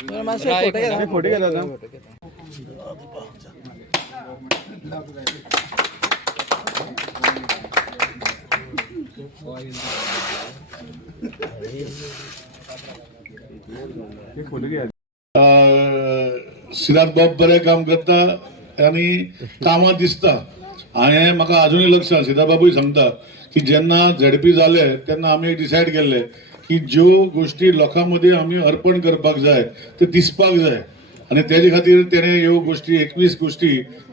फोटे ना सिद्धार्थ बाब बरें काम करता आनी कामां दिसता. हांवें म्हाका अजुनूय लक्षात सिद्धार्थ बाबूय सांगता की जेन्ना झडपी जाले तेन्ना आमी डिसायड केल्ले. की ज्यो गोश्टी लोकां मदीं आमी अर्पण करपाक जाय ते दिसपाक जाय. आनी तेजे खातीर तेणें ह्यो गोश्टी एकवीस गोश्टी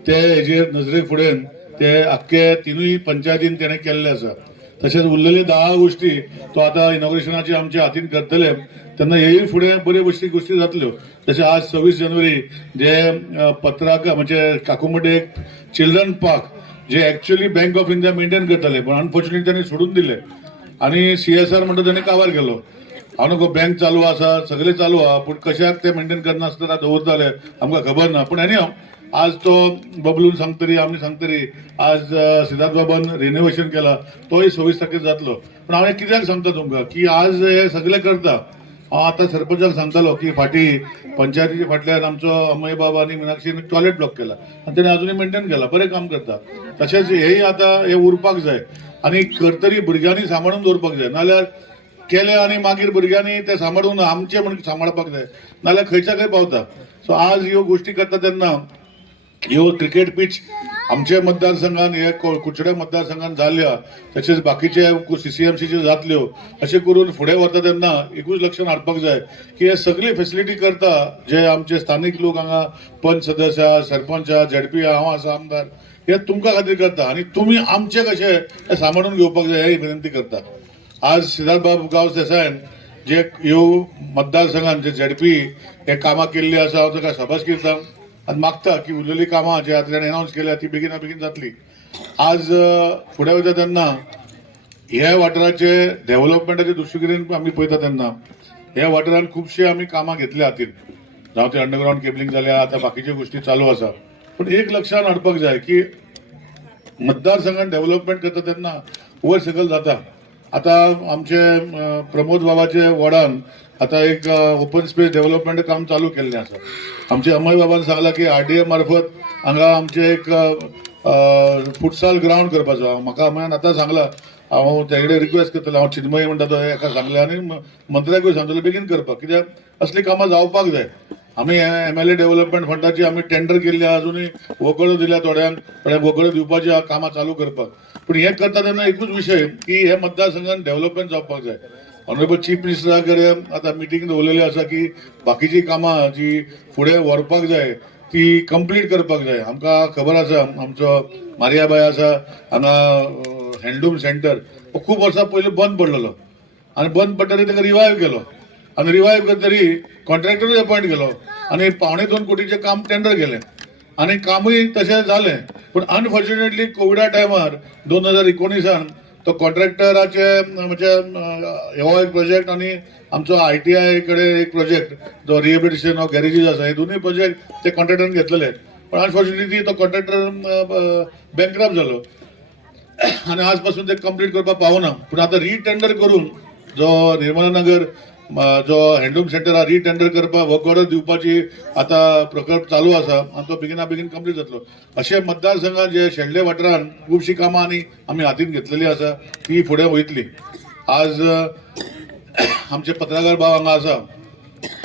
ते हेजेर नजरे फुडें ते आख्खे तिनूय पंचायतीन तेणें केल्ले आसा. तशेंच उरलेले दहा गोश्टी तो आतां इनॉग्रेशनाचे आमच्या हातीन करतले तेन्ना हेय फुडें बऱ्यो भशेन गोश्टी जातल्यो. जशें आज सव्वीस जानेवारी जे पत्राक म्हणजे काकुमुडे चिल्ड्रन पार्क जे actually bank of India maintain करताले पण अनफॉर्च्युनेटली त्यांनी सोडून दिले. आणि सी एस आर म्हणटा ताणें काबार केलो. हांव नको बँक चालू आसा सगळे चालू आहा. पूण कशाक ते मेंटेन करनासतना दवरताले आमकां खबर ना. पूण एनी आज तो बबलून सांगतरी आमी सांगतरी आज सिद्धार्थ बाबान रिनोव्हेशन केला. तोय सव्वीस तारखेक जातलो. पण हांवें कित्याक सांगता तुमकां की आज हे सगळे करता. हांव आतां सरपंचाक सांगतालो की फाटी पंचायतीच्या फाटल्यान आमचो अमय बाबा आनी मिनाक्षीन टॉयलेट ब्लॉक केला. आनी तेणें अजूनय मेंटेन केला. बरें काम करता. तशेंच हेय आतां हे उरपाक जाय. आनी करतरी भुरग्यांनी सांबाळून दवरपाक जाय. नाल्यार केले आनी मागीर भुरग्यांनी ते सांबाळून आमचे म्हण सांबाळपाक जाय. नाल्यार खंयच्या खंय पावता. सो आज ह्यो गोश्टी करता तेन्ना ह्यो क्रिकेट पीच आमच्या मतदारसंघान हे को- मतदारसंघान जाल्ल्या तशेंच बाकीचे सीसीएमसीच्यो जातल्यो अशें करून फुडें व्हरता तेन्ना एकूच लक्षात हाडपाक जाय की हे सगळी फेसिलिटी करता जे आमचे स्थानीक लोक हांगा पंच सदस्य सरपंच आहा, झेडपी आहा, हांव आसा आमदार हे तुमकां खातीर करता. आनी तुमी आमचे कशे हे सांबाळून घेवपाक जाय ही विनंती करता. आज सिद्धार्थबाब गांव देसायन जे ह्यो मतदारसंघान जे झडपी हे कामां केल्ली आसा हांव ताका शाबास करता आनी मागता की उरलेली कामां जे आतां ताणें एनावन्स केल्या ती बेगिना बेगीन जातली. आज फुडें वयता तेन्ना ह्या वाठाराचे डेव्हलपमेंटाचे दृश्टिकोनान आमी पळयता तेन्ना ह्या वाठारान खुबशे आमी कामां घेतल्या हातीन. जावं ते अंडरग्रावंड केबलिंग जाल्या आतां बाकीच्यो गोश्टी चालू आसा. पूण एक लक्षात हाडपाक जाय की मतदारसंघात डेव्हलपमेंट करता तेन्ना वयर सकल जाता आतां आमचे प्रमोद बाबाचे वडान आतां एक ओपन स्पेस डेव्हलपमेंट काम चालू केल्लें आसा आमचे अमय बाबान सांगला की आर डी ए मार्फत हांगा आमचे एक फुटसाल ग्रावंड करपाचो. म्हाका अमयान आतां सांगला हांव तेकडे रिक्वेस्ट करतलो हांव चिन्मय म्हणटा तो एका सांगले आनी मंत्र्याकूय सांगतलो बेगीन करपाक कित्याक असली कामां जावपाक जाय. आमी एम एल ए डेव्हलपमेंट फंडाची आमी टेंडर केल्ली आहा अजुनूय दिल्या थोड्यांक थोड्यांक वगळ दिवपाची कामां चालू करपाक पूण हें करता तेन्ना एकूच विशय की हे मतदारसंघान डेव्हलपमेंट जावपाक जाय. ऑनरेबल चीफ मिनिस्टरा कडेन आतां मिटींग दवरलेली आसा की बाकीची कामां जी फुडें व्हरपाक जाय ती कंप्लीट करपाक जाय. आमकां खबर आसा आमचो मारियाबाय आसा हांगा हँडलूम सेंटर हो खूब पहिले पयलीं बंद पडलेलो. आनी बंद पडटरी ताका रिवायव केलो. आनी रिवायव करतरी कॉन्ट्रॅक्टरूय अपॉइंट केलो. आनी पावणे दोन कोटीचें काम टेंडर केलें. आनी कामूय तशें जालें पूण अनफॉर्च्युनेटली कोविडा टायमार दोन हजार एकोणीसान तो कॉन्ट्रॅक्टराचे म्हणजे हो एक प्रोजेक्ट आनी आमचो आय टी आय कडेन एक प्रोजेक्ट जो रिहेबिलिटेशन ऑफ गॅरेजीस आसा हे दोनूय प्रोजेक्ट ते कॉन्ट्रॅक्टरान घेतलेले पण अनफॉर्च्युनेटली तो कॉन्ट्रॅक्टर बँकराप जालो आणि आजपासून ते कंप्लीट करपाक पावना पूण आतां रिटेंडर करून जो निर्मला नगर जो हँडलूम सेंटर हा रिटेंडर करपाक वर्क ऑर्डर दिवपाची आतां प्रकल्प चालू आसा आनी तो बेगिना बेगीन कंप्लीट जातलो अशे मतदारसंघात जे शेणले वाठारान खुबशीं कामां आनी आमी हातीन घेतलेली आसा ती फुडें वयतली आज आमचे पत्रकार भाव हांगा आसा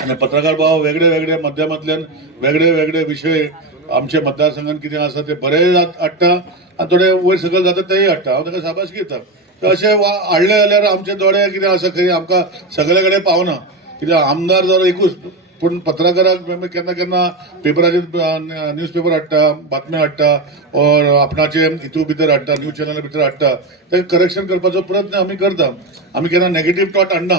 आनी पत्रकार भाव वेगळे वेगळे माध्यमांतल्यान वेगळे वेगळे विशय आमचे मतदारसंघात कितें आसा ते बरे जात- हाडटा आनी थोडे वयर सकयल जाता तेय हाडटा हांव हो, ताका शाबासकी दिता तर. अशें वा- हाडले जाल्यार आमचे दोळे कितें आसा खंय आमकां सगळे कडेन पावना कित्याक आमदार जालो एकूच. पूण पत्रकाराक म्हणजे केन्ना केन्ना पेपराचेर न्यूज पेपर हाडटा बातम्यो हाडटा ऑर आपणाचे हितू भितर हाडटा न्यूज चॅनला भितर हाडटा तें करेक्शन करपाचो प्रयत्न आमी करता. आमी केन्ना नेगेटीव टॉट हाडना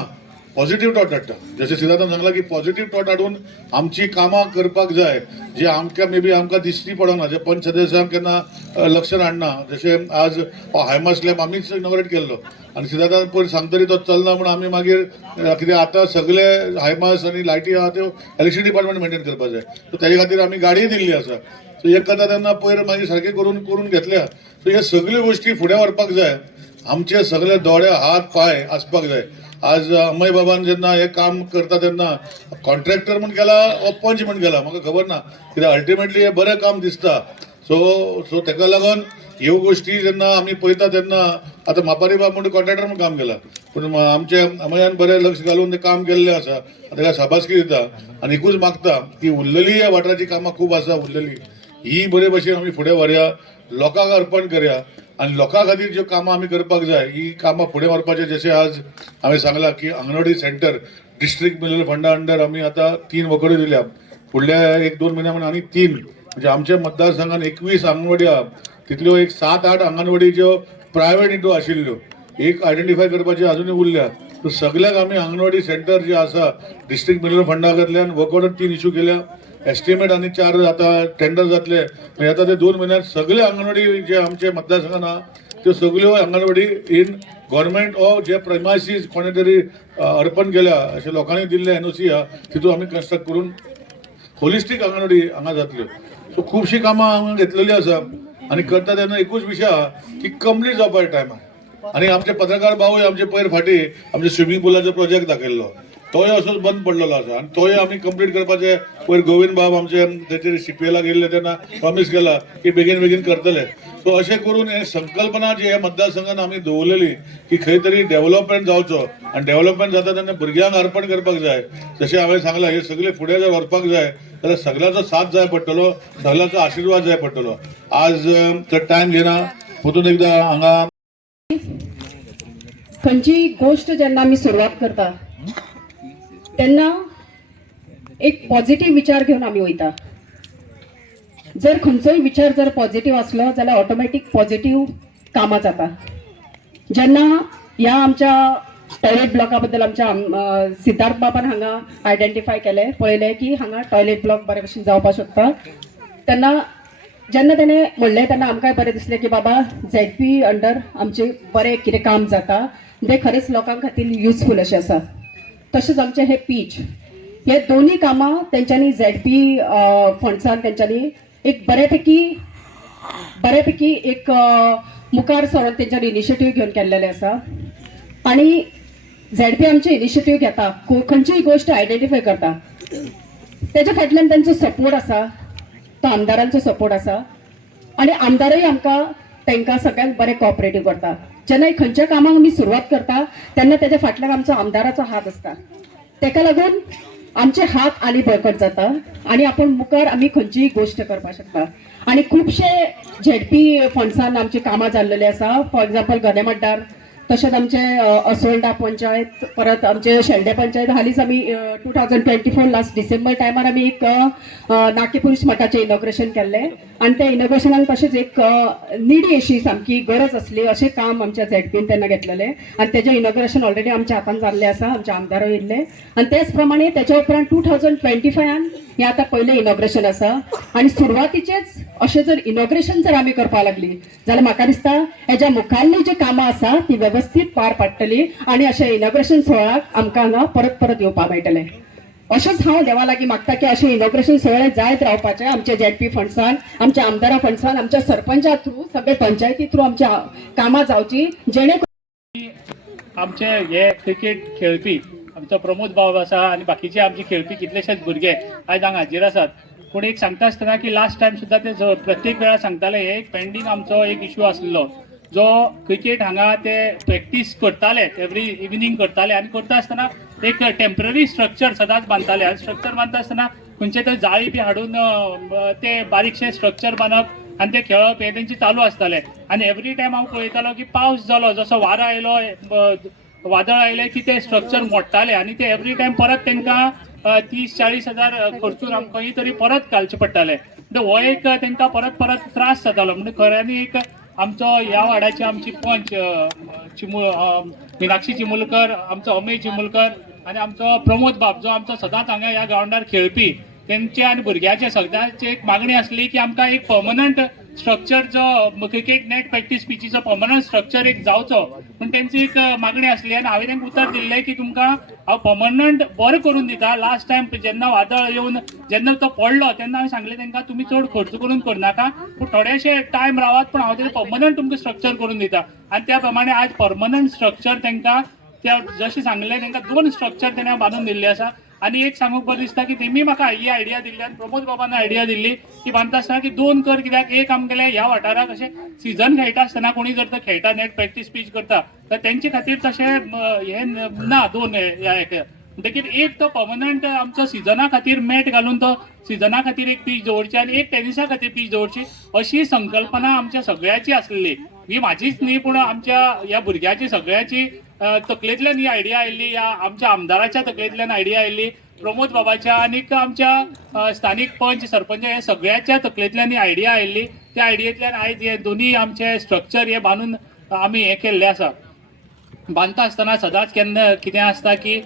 पॉझिटिव्ह टॉट हाडटा जशें सिद्धार्थान सांगला की पॉझिटिव्ह टॉट हाडून आमची कामां करपाक जाय जे आमकां मे बी आमकां दिश्टी पडना जे पंच सदस्यांक केन्ना अ, हाडना जशें आज हायमा लॅब आमीच इनॉग्रेट केल्लो. आनी सिद्धार्थान पयर सांगतरी तो चलना म्हण आमी मागीर कितें आतां सगळे हायमास आनी लायटी आहा त्यो इलेक्ट्रिसिटी डिपार्टमेंट मेंटेन करपाक जाय. सो तेजे खातीर आमी गाडी दिल्ली आसा. सो एक करता तेन्ना पयर मागीर सारकें करून करून घेतल्या. सो हे सगळ्यो गोश्टी फुडें व्हरपाक जाय. आमचे सगळे दोळे हात पांय आसपाक जाय. आज अमय बाबान जेन्ना हे काम करता तेन्ना कॉन्ट्रॅक्टर म्हण केला ओ पंच म्हण केला म्हाका खबर ना कित्याक अल्टिमेटली हे बरें काम दिसता. सो सो तेका लागून ह्यो गोश्टी जेन्ना आमी पळयता तेन्ना आतां मापारी बाब म्हणून कॉन्ट्रॅक्टर म्हण काम केला. पूण आमच्या आमचे अमयान बरें लक्ष घालून ते काम केल्लें आसा ताका शाबासकी दिता. आनी एकूच मागता की उरलेली ह्या वाठाराची कामां खूब आसा उरलेली. ही बरे भशेन आमी फुडें व्हरया लोकांक अर्पण करया. आनी लोकां खातीर ज्यो कामां आमी करपाक जाय ही कामां फुडें व्हरपाचें जशें आज हांवें सांगलां की आंगणवाडी सेंटर डिस्ट्रिक्ट मिनरल फंडा अंडर आमी आतां तीन वखडी दिल्या. फुडल्या एक दोन म्हयन्या म्हणून आनी तीन. म्हणजे आमच्या मतदारसंघान एकवीस आंगणवाडी आहा तितल्यो एक सात आठ आंगणवाडी ज्यो प्रायव्हेट हितू आशिल्ल्यो एक आयडेंटिफाय करपाचे अजूनय उरल्या. तर सगळ्याक आमी आंगणवाडी सेंटर जे आसा डिस्ट्रिक्ट मिनरल फंडा कडल्यान ऑर्डर तीन इश्यू केल्या. एस्टिमेट आनी चार आता टेंडर जातले आता ते दोन महिन्यात सगळे अंगणवाडी जे आमचे मतदारसंघात आहा त्यो सगळ्यो अंगणवाडी इन गव्हर्मेंट ऑफ जे प्रमायसीस कोणे तरी अर्पण केल्या अशे लोकांनी दिल्ले एनओसी आहा तितून आमी कन्स्ट्रक्ट करून होलिस्टीक अंगणवाडी हांगा जातल्यो सो खुबशीं कामां हांगा घेतलेली आसा आनी करता तेन्ना एकूच विशय आहा की कंप्लीट जावपाच्या टायमार आनी आमचे पत्रकार भाऊय आमचे पयर फाटी आमचे स्विमींग पुलाचो प्रोजेक्ट दाखयल्लो तोय असोच बंद पडलेलो आसा आनी तोय आमी कंप्लीट करपाचे पयर गोविंद बाब आमचे तेचेर सीपीएला गेल्ले तेन्ना प्रॉमिस केला की बेगीन बेगीन करतले. सो अशें करून हे संकल्पना जी हे मतदारसंघात आमी दवरलेली की खंय तरी डेव्हलपमेंट जावचो. आनी डेव्हलपमेंट जाता तेन्ना भुरग्यांक अर्पण करपाक जाय. जशें हांवें सांगलां हे सगळे फुडें जर व्हरपाक जाय. जाल्यार सगळ्याचो साथ जाय पडटलो सगळ्याचो आशिर्वाद जाय पडटलो. आज चड टायम घेना. परतून एकदां हांगा खंयची गोष्ट जेन्ना आमी सुरवात करता तेन्ना एक पॉझिटिव्ह विचार घेवन आमी वयता जर खंयचोय विचार जर पॉझिटिव्ह आसलो जाल्यार ऑटोमॅटीक पॉझिटिव्ह कामां जाता जेन्ना ह्या आमच्या टॉयलेट ब्लॉका बद्दल आमच्या सिद्धार्थ बाबान हांगा आयडेंटिफाय केले पळयले की हांगा टॉयलेट ब्लॉक बरे भशेन जावपाक शकता. तेन्ना जेन्ना तेणें म्हणलें तेन्ना आमकांय बरें दिसलें की बाबा झॅड पी अंडर आमचें बरें कितें काम जाता. तें खरेंच लोकां खातीर युजफूल अशें आसा. तशेंच आमचें हें पीच हे दोन्ही कामां तेंच्यांनी झेड पी फंडसान तेंच्यांनी एक बऱ्यापैकी बऱ्यापैकी एक मुखार सरून तेंच्यानी इनिशिएटीव घेवन केल्लेले आसा आणि झेड पी आमचे इनिशिएटीव घेता को- खंयचीय गोश्ट आयडेंटिफाय करता. त्याच्या फाटल्यान तांचो सपोर्ट आसा तो आमदारांचो सपोर्ट आसा आणि आमदारही आमकां तांकां सगळ्यांक बरें कॉपरेटीव करता. जेन्ना खंयच्या कामांक आमी सुरवात करता तेन्ना त्याच्या फाटल्यान आमचो आमदाराचो हात आसता तेका लागून आमचे हात आनी बळकट जाता आणि आपण मुखार आमी खंयचीय गोश्ट करपाक शकता. आणि खुबशे झेडपी फंड्सान आमची कामां जाल्लेली आसा फॉर एक्झाम्पल गनेमड्डार तशेंच आमचे असोल्डा पंचायत परत आमचे शेल्डे पंचायत हालींच आमी two thousand twenty four last December टायमार आमी एक नाट्यपुरुष मठाचें इनॉग्रेशन केल्लें आनी त्या इनॉग्रेशनान तशेंच एक निडी अशी सामकी गरज आसली अशें काम आमच्या झेडपीन तेन्ना घेतलेलें. आनी तेजें इनॉग्रेशन ऑलरेडी आमच्या हातान जाल्लें आसा आमचे आमदार येयल्ले आनी तेच प्रमाणे तेच्या उपरांत टू थावजंड ट्वेंटी फायव्हान हें आतां पयलें इनॉग्रेशन आसा आनी सुरवातीचेच अशें जर इनॉग्रेशन जर आमी करपा लागली जाल्यार म्हाका दिसता हेज्या मुखारली जी कामां आसा ती वेवस्थीत पार पडटली आनी अशा इनॉग्रेशन सुवाळ्याक आमकां हांगा परत परत येवपा मेळटलें. अशेंच हांव देवा लागीं मागता की अशें इनॉग्रेशन सुवाळे जायत रावपाचे आमच्या जेड पी फंड्सान आमच्या आमदारा फंड्सान आमच्या सरपंचा थ्रू सगळे पंचायती थ्रू आमच्या कामां जावची जेणे आमचे हे क्रिकेट खेळपी आमचो प्रमोद बाब आसा आनी बाकीचे आमचे खेळपी कितलेशेच भुरगे आयज हांगा हाजीर आसात पूण एक सांगता आसतना की लास्ट टायम सुद्दां ते प्रत्येक वेळार सांगताले हे एक पेंडींग आमचो एक इश्यू आसलो जो क्रिकेट हांगा ते प्रॅक्टीस करताले एवरी इवनिंग करताले आनी करता आसतना एक टेंपररी स्ट्रक्चर सदांच बांदताले आनी स्ट्रक्चर बांदता आसतना खंयचे तरी जाळी बी हाडून ते बारीकशे स्ट्रक्चर बांदप आनी ते खेळप हे तेंचे चालू आसताले आनी एवरी टायम हांव पळयतालो की पावस जालो जसो वारो आयलो वादळ आयले की ते स्ट्रक्चर मोडटाले आनी ते एवरी टायम परत तांकां तीस चाळीस हजार खर्चून आमकां तरी परत घालचे पडटाले म्हणजे हो एक तांकां परत परत त्रास जातालो. म्हणजे खऱ्यांनी एक आमचो ह्या वाड्याची आमची पंच चिमू मिनाक्षी चिमुलकर आमचो अमेय चिमुलकर आनी आमचो प्रमोद बाब जो आमचो सदांच हांगा ह्या ग्रावंडार खेळपी तेंचे आनी भुरग्याचे सगळ्यांची एक मागणी आसली की आमकां एक पर्मनंट स्ट्रक्चर जो क्रिकेट नेट प्रॅक्टीस पिचीचो पर्मनंट स्ट्रक्चर एक जावचो. पूण तेंची एक मागणी आसली आनी हांवें तांकां उतर दिल्लें की तुमकां हांव पर्मनंट बरें करून दिता. लास्ट टायम जेन्ना वादळ येवन जेन्ना तो पडलो तेन्ना हांवें सांगलें तांकां तुमी चड खर्च करून करनाका पूण थोडेशे टायम रावात पूण हांव तें पर्मनंट तुमकां स्ट्रक्चर करून दिता. आनी त्या प्रमाणे आज पर्मनंट स्ट्रक्चर तांकां त्या जशें सांगलें तांकां दोन स्ट्रक्चर तेणें बांदून दिल्ले आसा आनी एक सांगूक बरें दिसता की तेमी म्हाका ही आयडिया दिल्ली आनी प्रमोद बाबान आयडिया दिल्ली की बांदता आसतना की दोन कर कित्याक? एक आमगेल्या ह्या वाठाराक अशें सिजन खेळटा आसतना कोणी जर तर खेळटा नेट प्रॅक्टीस पीच करता तर तेंचे खातीर तशें हें ना दोन हे- म्हणटकीर एक तो पर्मनंट आमचो सिजना खातीर मॅट घालून तो सिजना खातीर एक पीच दवरची आनी एक टेनिसा खातीर पीच दवरची अशी संकल्पना आमच्या सगळ्याची आसलेली ही म्हाजीच न्ही पूण आमच्या ह्या भुरग्याची सगळ्याची तकलेंतल्यान ही आयडिया आयिल्ली या आमच्या आमदाराच्या तकलेंतल्यान आयडिया आयिल्ली प्रमोद बाबाच्या आनीक आमच्या स्थानीक पंच सरपंच हे सगळ्याच्या तकलेंतल्यान ही आयडिया आयिल्ली त्या आयडियेंतल्यान आयज हे दोनी आमचे स्ट्रक्चर हे बांदून आमी हे केल्ले आसा. बांदता आसतना सदांच केन्ना कितें आसता की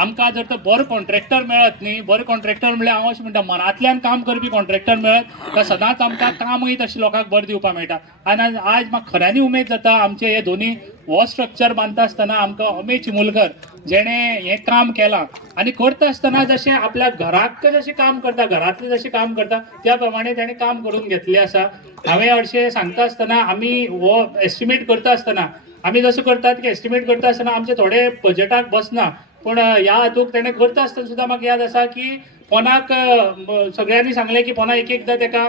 आमकां जर तर बरो कॉन्ट्रॅक्टर मेळत न्ही बरो कॉन्ट्रॅक्टर म्हणल्यार हांव अशें म्हणटा मनांतल्यान काम करपी कॉन्ट्रॅक्टर मेळत तर सदांच आमकां कामय तशें लोकांक बरें दिवपाक मेळटा. आनी आयज म्हाका खऱ्यांनी उमेद जाता आमचे हे दोनी हो स्ट्रक्चर बांदता आसतना आमकां अमे चिमुलकर जेणें हें काम केलां. आनी करता आसतना जशें आपल्या घराक जशें काम करता घरांतलें जशें काम करता त्या प्रमाणे ताणें काम करून घेतलें आसा. हांवें हरशें सांगता आसतना आमी हो एस्टिमेट करता आसतना आमी जसो करतात की एस्टिमेट करता आसतना आमचे थोडे बजेटाक बसना. पूण ह्या हातूंक तेणें करता आसतना सुद्दां म्हाका याद आसा की पोनाक सगळ्यांनी सांगलें की पोना एक एकदां तेका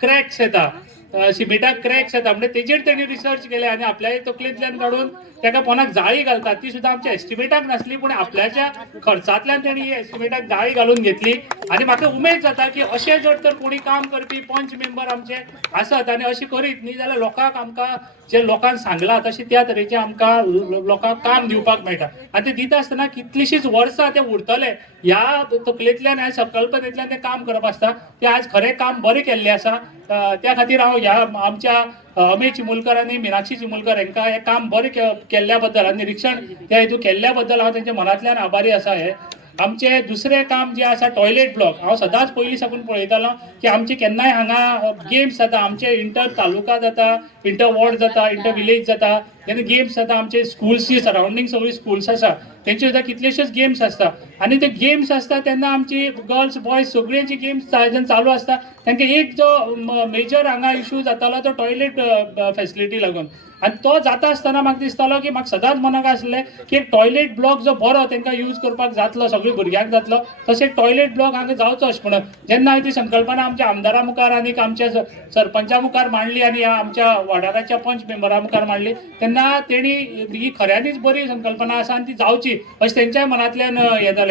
क्रॅक्स येता. अ, सिमेंटाक क्रॅक्स येता. म्हणजे तेजेर तेणी रिसर्च केले आनी आपल्या तकलेंतल्यान काडून तेका पोनाक जाळी घालतात. ती सुद्दां आमच्या एस्टिमेटाक नासली पूण आपल्याच्या खर्चांतल्यान तेणी एस्टिमेटाक जाळी घालून घेतली. आनी म्हाका उमेद जाता की अशें जर तर कोणी काम करपी पंच मेंबर आमचे आसत आनी अशें करीत न्ही जाल्यार लोकांक आमकां जे लोकांक सांगलां तशें त्या तरेचें आमकां लोकांक काम दिवपाक मेळटा. आनी ते दिता आसतना कितलींशींच वर्सां ते उरतले. ह्या तकलेंतल्यान ह्या संकल्पनेंतल्यान तें काम करप आसता. तें आज खरें काम बरें केल्लें आसा. त्या खातीर हांव ह्या आमच्या अमेय चिमुलकर आनी मिनाक्षी चिमुलकर हांकां हें काम बरें केल्ल्या बद्दल आनी निरीक्षण त्या हेतू केल्ल्या बद्दल हांव तेंच्या मनांतल्यान आभारी आसा हे. आमचे दुसरें काम जें आसा टॉयलेट ब्लॉक हांव सदांच पयलीं साकून पळयतालो की आमचे केन्नाय हांगा गेम्स जाता आमचे इंटर तालुका जाता इंटर वॉर्ड जाता इंटर विलेज जाता जेन्ना गेम्स जाता आमचे स्कुल्सची सरावंडींग सगळी स्कुल्स आसा तेंचे सुद्दां कितलेशेच गेम्स आसता. आनी ते गेम्स आसता तेन्ना आमची गर्ल्स बॉयज सगळी गेम्स जेन्ना चालू आसता तांकां एक जो मेजर हांगा इशू जातालो तो टॉयलेट फेसिलिटी लागून. आनी तो जाता आसतना म्हाका दिसतालो की म्हाका सदांच मनाक आसलें की एक टॉयलेट ब्लॉक जो बरो तांकां यूज करपाक जातलो सगळ्या भुरग्यांक जातलो तसो एक टॉयलेट ब्लॉक हांगा जावचो अशें म्हणून. जेन्ना हांवें ती संकल्पना आमच्या आमदारा मुखार आनी आमच्या सरपंचा मुखार मांडली आनी ह्या आमच्या वाठाराच्या पंच मेंबरा मुखार मांडली तेन्ना तेणी ही खऱ्यांनीच बरी संकल्पना आसा आनी ती जावची अशें तेंच्याय मनांतल्यान हें जालें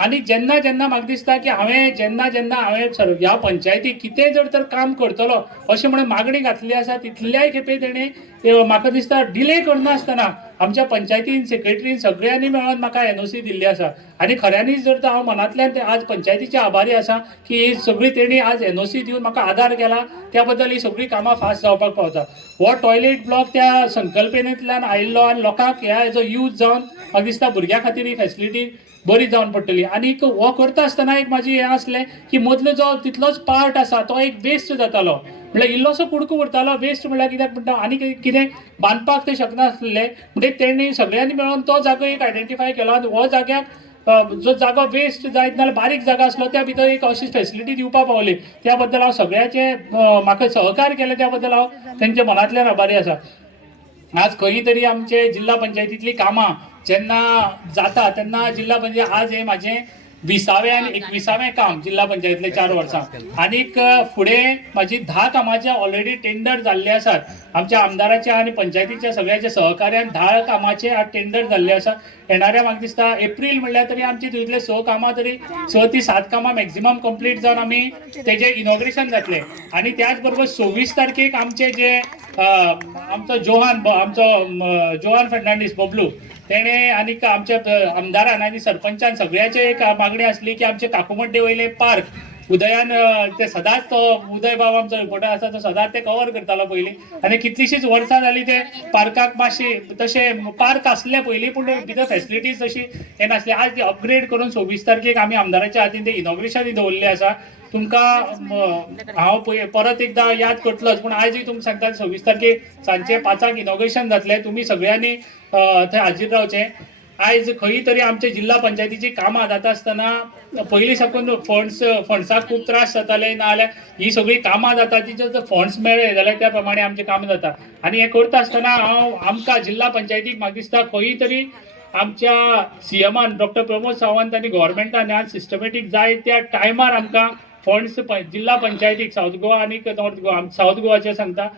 आनी जेन्ना जेन्ना म्हाका दिसता की हांवें जेन्ना जेन्ना हांवें ह्या पंचायतीक कितें जर तर काम करतलो अशें म्हणून मागणी घातली आसा तितल्याय खेपे तेणी म्हाका दिसता डिले करनासतना आमच्या पंचायतीन सेक्रेटरीन सगळ्यांनी मेळोन म्हाका एन ओ सी दिल्ली आसा आनी खऱ्यांनीच जर तर हांव मनांतल्यान आज पंचायतीचे आभारी आसा की ही सगळी तेणी आज सी दिवन म्हाका आदार केला. त्या बद्दल ही सगळीं कामां फास्ट जावपाक पावता हो टॉयलेट ब्लॉक त्या संकल्पनेंतल्यान आयिल्लो आनी लोकांक ह्या हेजो यूज जावन म्हाका दिसता भुरग्यां खातीर ही फेसिलिटी बरी जावन पडटली आनीक हो करता आसतना एक म्हाजी हें आसलें की मदलो जो तितलोच पार्ट आसा तो एक वेस्ट जातालो. म्हणल्यार इल्लोसो कुडको उरतालो वेस्ट म्हणल्यार कित्याक म्हणटा आनी कितें- बांदपाक ते शकनासले म्हणजे तेणी सगळ्यांनी मेळोन तो जागो एक आयडेंटिफाय केलो आनी हो जाग्याक जो जागो वेस्ट जायत नाल्यार बारीक जागो आसलो त्या भितर एक अशी फेसिलिटी दिवपाक पावली. त्या बद्दल हांव सगळ्याचे म्हाका सहकार केले त्या बद्दल हांव तेंच्या मनांतल्यान आभारी आसा. आज खंय तरी आमचे जिल्हा पंचायतींतली कामां जेन्ना जाता तेन्ना जिल्हा पंचायत आज हे म्हाजें विसावें आनी एकविसावें काम जिल्हा पंचायतीतले चार वर्सां आनीक फुडें म्हाजी धा कामाचे ऑलरेडी टेंडर जाल्ले आसात आमच्या आमदाराच्या आनी पंचायतीच्या सगळ्याच्या सहकार्यान धा कामाचे आज टेंडर जाल्ले आसा येणाऱ्या म्हाका दिसता एप्रील म्हणल्यार तरी आमची तितले स कामां तरी स ती सात कामां मॅक्झिमम कंप्लीट जावन आमी तेजें इनॉग्रेशन जातलें आनी त्याच बरोबर सव्वीस तारखेक आमचे जे आमचो जोहान आमचो जोहान फर्नांडीस बबलू तेणे आनीक आमच्या आमदारान आनी सरपंचान सगळ्याचे एक मागणी आसली की आमचे काकुमड्डे वयले पार्क उदयान ते सदांच तो उदय बाब आमचो रिपोर्टर आसा तो सदांच ते कवर करतालो पयलीं आनी कितलींशींच वर्सां जालीं ते पार्काक मातशी तशे पार्क आसले पयलीं पूण भितर फेसिलिटीज तशी हे नासली. आज ती अपग्रेड करून सव्वीस तारखेक आमी आमदाराच्या हातीन ते इनॉग्रेशन दवरलें आसा तुमकां हांव पय- परत एकदां याद करतलोच पूण आयजूय तुमकां सांगता सव्वीस तारखेक सांजचे पांचाक इनॉग्रेशन जातलें तुमी सगळ्यांनी थंय हाजीर रावचें. आयज खंय तरी आमच्या जिल्हा पंचायतीची कामां जाता आसतना पयलीं साकून फंड्स फंड्साक खूब त्रास जाताले नाजाल्यार ही सगळी कामां जाता तिचे जर फंड्स मेळ्ळे जाल्यार त्या प्रमाणे आमचें काम जाता. आनी हें करता आसतना हांव आमकां जिल्हा पंचायतीक म्हाका दिसता खंय तरी आमच्या सीएमान डॉक्टर प्रमोद सावंत आनी गोव्हर्मेंटान आज सिस्टमॅटीक जाय त्या टायमार आमकां फंड्स जिल्हा पंचायतीक साऊथ गोवा आनी नॉर्थ गोवा. साऊथ गोवाचे सांगता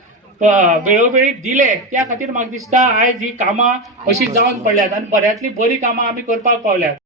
वेळोवेळी दिले. त्या खातीर म्हाका दिसता आयज ही कामां अशी जावन पडल्यात आनी बऱ्यांतली बरी कामां आमी करपाक पावल्यात.